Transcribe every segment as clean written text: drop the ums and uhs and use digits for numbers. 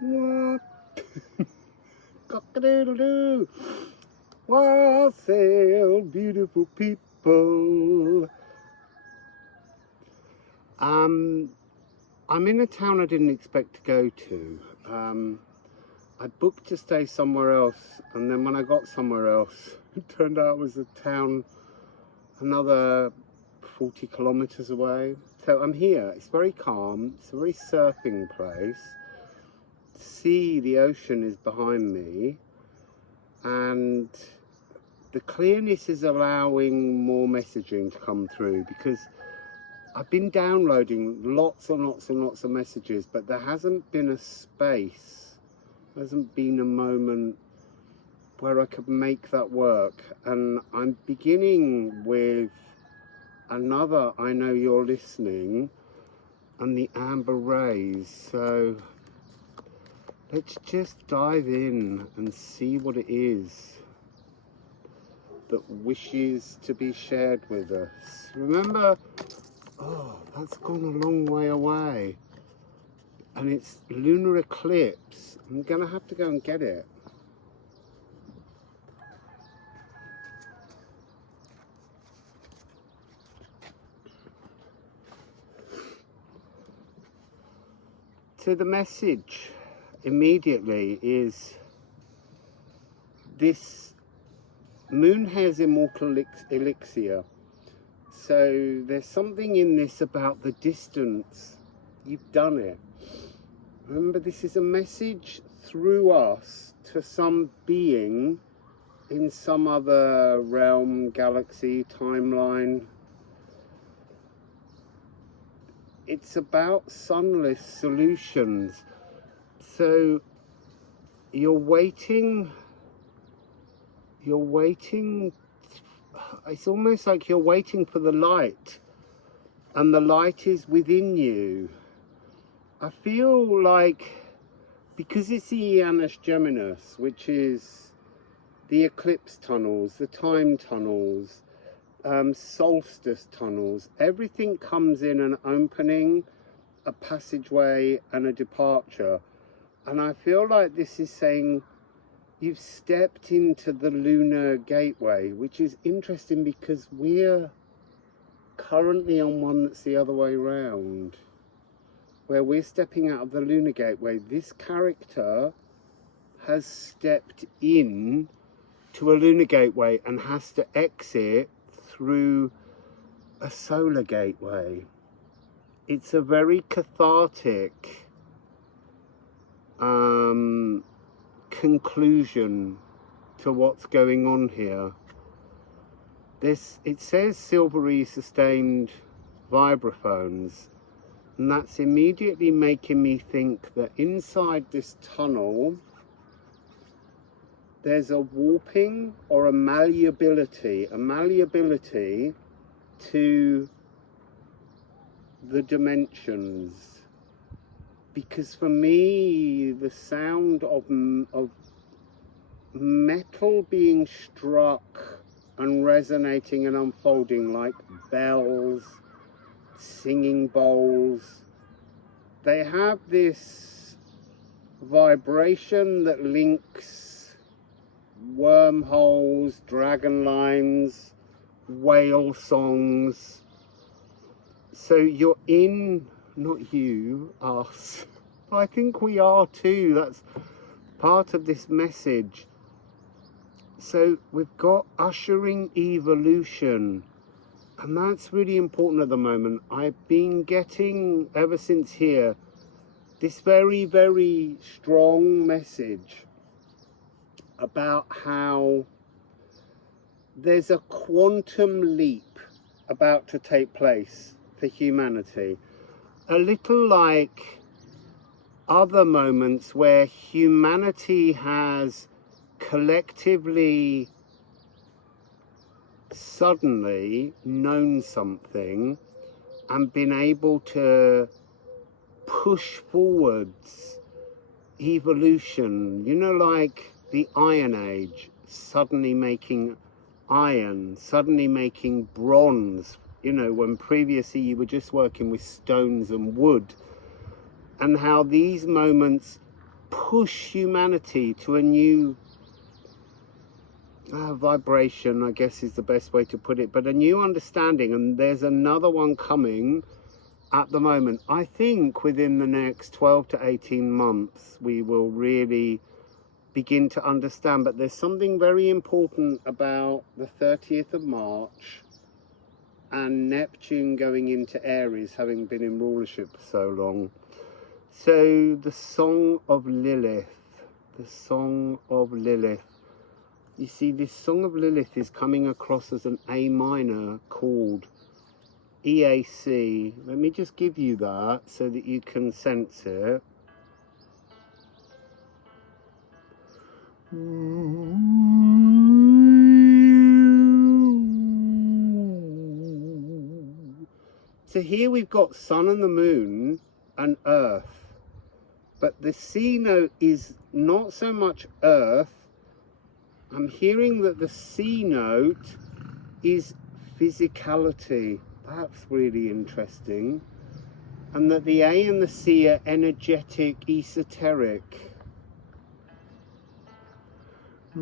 What? Cock-a-doodle-doo. Wassail, beautiful people. I'm in a town I didn't expect to go to. I booked to stay somewhere else, and then when I got somewhere else, it turned out it was a town another 40 kilometers away. So I'm here. It's very calm. It's a very surfing place. The ocean is behind me, and the clearness is allowing more messaging to come through, because I've been downloading lots and lots and lots of messages, but there hasn't been a space, there hasn't been a moment where I could make that work. And I'm beginning with another I Know You're Listening and the amber rays. So let's just dive in and see what it is that wishes to be shared with us. Remember, oh, that's gone a long way away. And it's lunar eclipse. I'm gonna have to go and get it. So the message immediately is this moon has immortal elixir. So there's something in this about the distance. You've done it. Remember, this is a message through us to some being in some other realm, galaxy, timeline. It's about sunless solutions. So you're waiting, it's almost like you're waiting for the light, and the light is within you. I feel like, because it's the Janus Geminus, which is the eclipse tunnels, the time tunnels, solstice tunnels, everything comes in an opening, a passageway and a departure. And I feel like this is saying you've stepped into the lunar gateway, which is interesting because we're currently on one that's the other way around, where we're stepping out of the lunar gateway. This character has stepped in to a lunar gateway and has to exit through a solar gateway. It's a very cathartic conclusion to what's going on here. It says silvery sustained vibraphones, and that's immediately making me think that inside this tunnel there's a warping or a malleability to the dimensions. Because for me, the sound of metal being struck and resonating and unfolding like bells, singing bowls, they have this vibration that links wormholes, dragon lines, whale songs. So you're in, not you, us, but I think we are too. That's part of this message. So we've got ushering evolution, and that's really important at the moment. I've been getting, ever since here, this very, very strong message about how there's a quantum leap about to take place for humanity. A little like other moments where humanity has collectively suddenly known something and been able to push forwards evolution, you know, like the Iron Age, suddenly making iron, suddenly making bronze, you know, when previously you were just working with stones and wood, and how these moments push humanity to a new vibration, I guess is the best way to put it, but a new understanding. And there's another one coming at the moment. I think within the next 12 to 18 months we will really begin to understand. But there's something very important about the 30th of March and Neptune going into Aries, having been in rulership for so long. So the Song of Lilith, the Song of Lilith. You see, this Song of Lilith is coming across as an A minor chord, EAC. Let me just give you that so that you can sense it. So here we've got Sun and the Moon and Earth, but the C note is not so much Earth. I'm hearing that the C note is physicality. That's really interesting. And that the A and the C are energetic, esoteric. I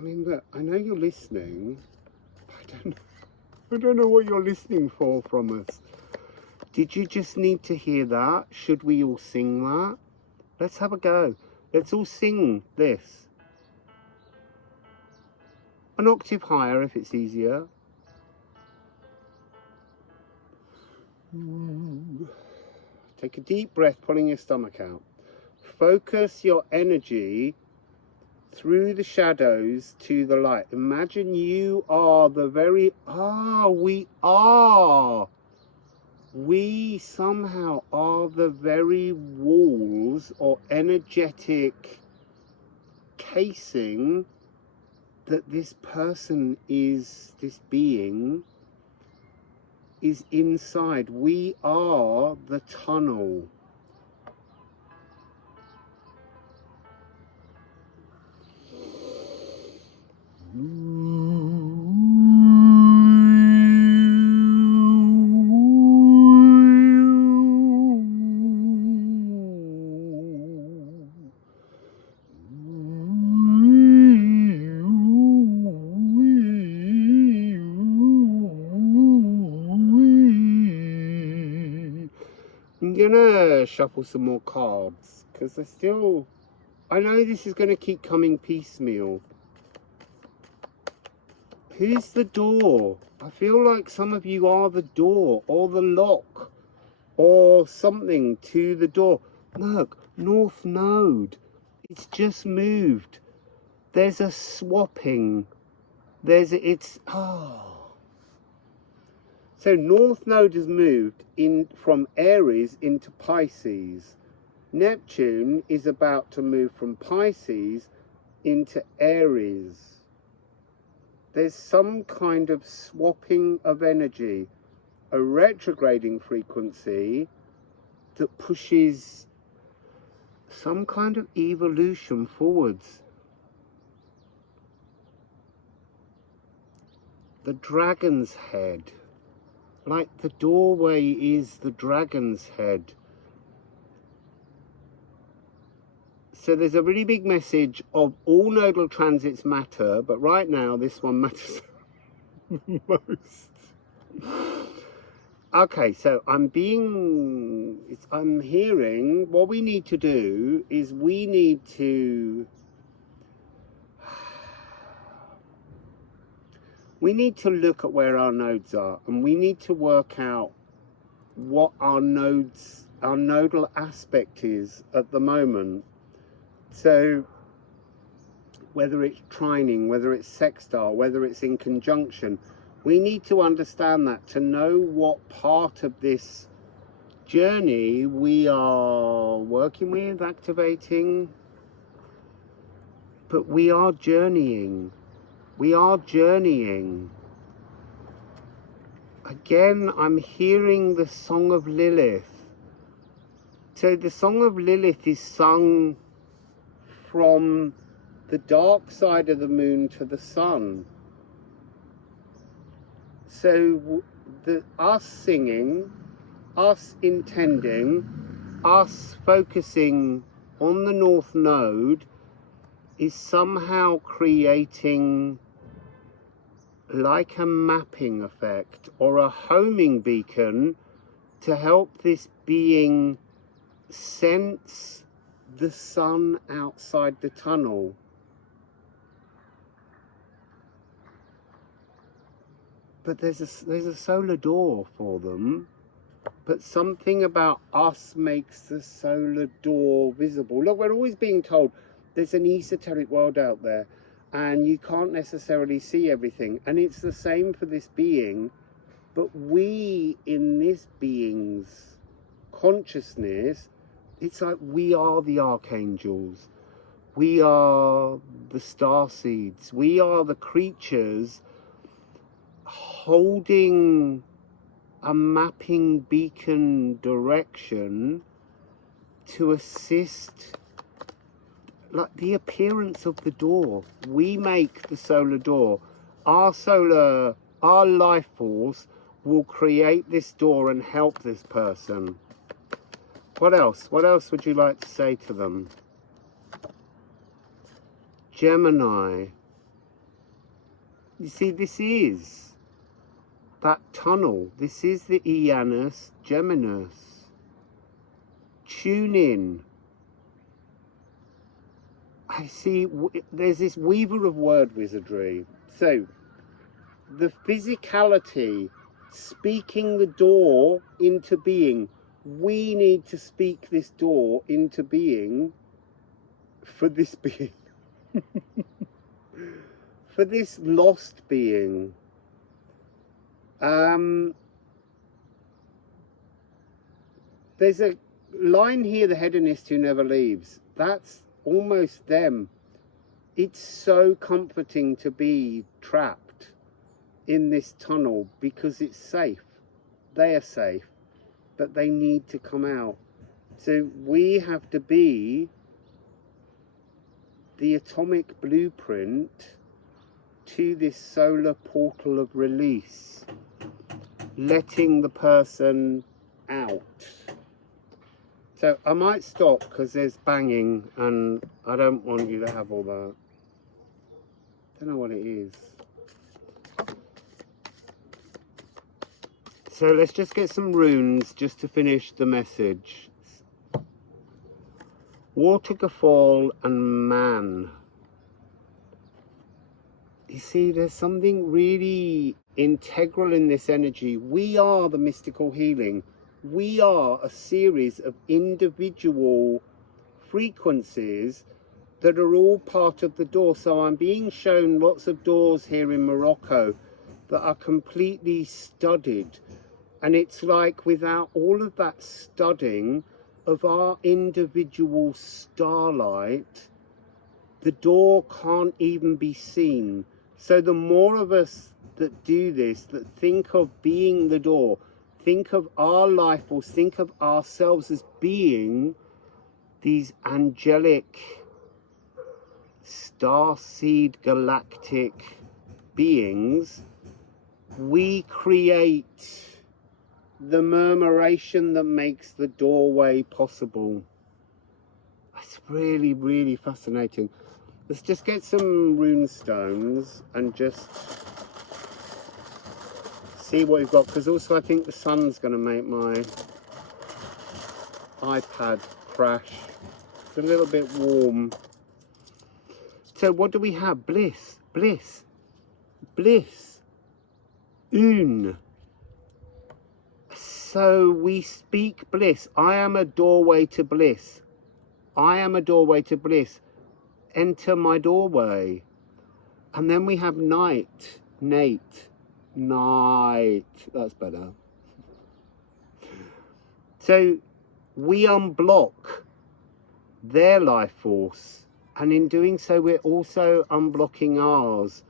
mean, look, I know you're listening. I don't know what you're listening for from us. Did you just need to hear that? Should we all sing that? Let's have a go. Let's all sing this. An octave higher if it's easier. Take a deep breath, pulling your stomach out. Focus your energy through the shadows to the light. Imagine you are the very, we somehow are the very walls or energetic casing that this person is, this being is inside. We are the tunnel. I'm gonna shuffle some more cards because I know this is gonna keep coming piecemeal. Who's the door? I feel like some of you are the door or the lock or something to the door. Look, North Node. It's just moved. There's a swapping. So North Node has moved in from Aries into Pisces. Neptune is about to move from Pisces into Aries. There's some kind of swapping of energy, a retrograding frequency that pushes some kind of evolution forwards. The dragon's head, like the doorway is the dragon's head. So there's a really big message of all nodal transits matter, but right now this one matters most. Okay, so I'm hearing what we need to do is we need to look at where our nodes are, and we need to work out what our nodal aspect is at the moment. So whether it's trining, whether it's sextile, whether it's in conjunction, we need to understand that to know what part of this journey we are working with, activating. But we are journeying. We are journeying. Again, I'm hearing the Song of Lilith. So the Song of Lilith is sung from the dark side of the moon to the sun. So us singing, us intending, us focusing on the North Node is somehow creating like a mapping effect or a homing beacon to help this being sense the sun outside the tunnel. But there's a solar door for them, but something about us makes the solar door visible. Look, we're always being told there's an esoteric world out there and you can't necessarily see everything, and it's the same for this being. But we, in this being's consciousness, it's like we are the archangels, we are the star seeds, we are the creatures holding a mapping beacon direction to assist, like the appearance of the door. We make the solar door. Our life force will create this door and help this person. What else? What else would you like to say to them? Gemini. You see, this is that tunnel. This is the Æanus Geminus. Tune in. I see there's this weaver of word wizardry. So, the physicality, speaking the door into being. We need to speak this door into being for this being. For this lost being. There's a line here, the hedonist who never leaves. That's almost them. It's so comforting to be trapped in this tunnel because it's safe. They are safe, but they need to come out. So we have to be the atomic blueprint to this solar portal of release, letting the person out. So I might stop because there's banging and I don't want you to have all that. Don't know what it is. So let's just get some runes just to finish the message. Waterfall and man. You see, there's something really integral in this energy. We are the mystical healing. We are a series of individual frequencies that are all part of the door. So I'm being shown lots of doors here in Morocco that are completely studded. And it's like without all of that studding of our individual starlight, the door can't even be seen. So the more of us that do this, that think of being the door, think of our life force, think of ourselves as being these angelic, starseed galactic beings, we create the murmuration that makes the doorway possible. That's really, really fascinating. Let's just get some rune stones and just see what we've got, because also I think the sun's going to make my iPad crash. It's a little bit warm. So what do we have? Bliss, bliss, bliss, une. So we speak bliss. I am a doorway to bliss. I am a doorway to bliss. Enter my doorway. And then we have night, Nate, night. That's better. So we unblock their life force, and in doing so we're also unblocking ours.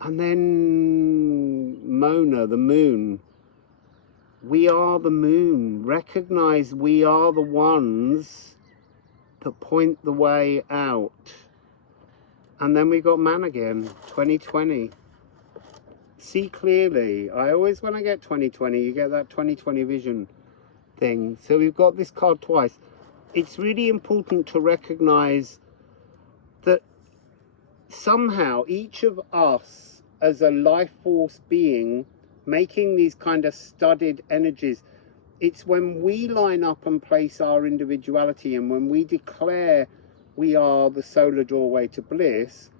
And then Mona, the moon, We are the moon. Recognize we are the ones that point the way out. And then we got man again, 2020. See clearly. I always, when I get 2020, you get that 2020 vision thing. So we've got this card twice. It's really important to recognize that somehow each of us as a life force being making these kind of studied energies, it's when we line up and place our individuality, and when we declare we are the solar doorway to bliss,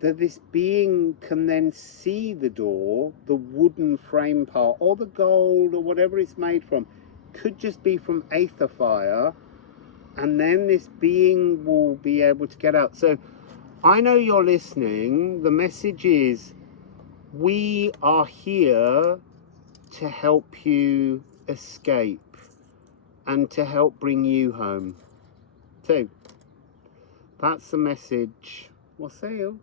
that this being can then see the door, the wooden frame part, or the gold, or whatever it's made from. Could just be from aether fire, and then this being will be able to get out. So I know you're listening. The message is, we are here to help you escape and to help bring you home. So that's the message. Wassail.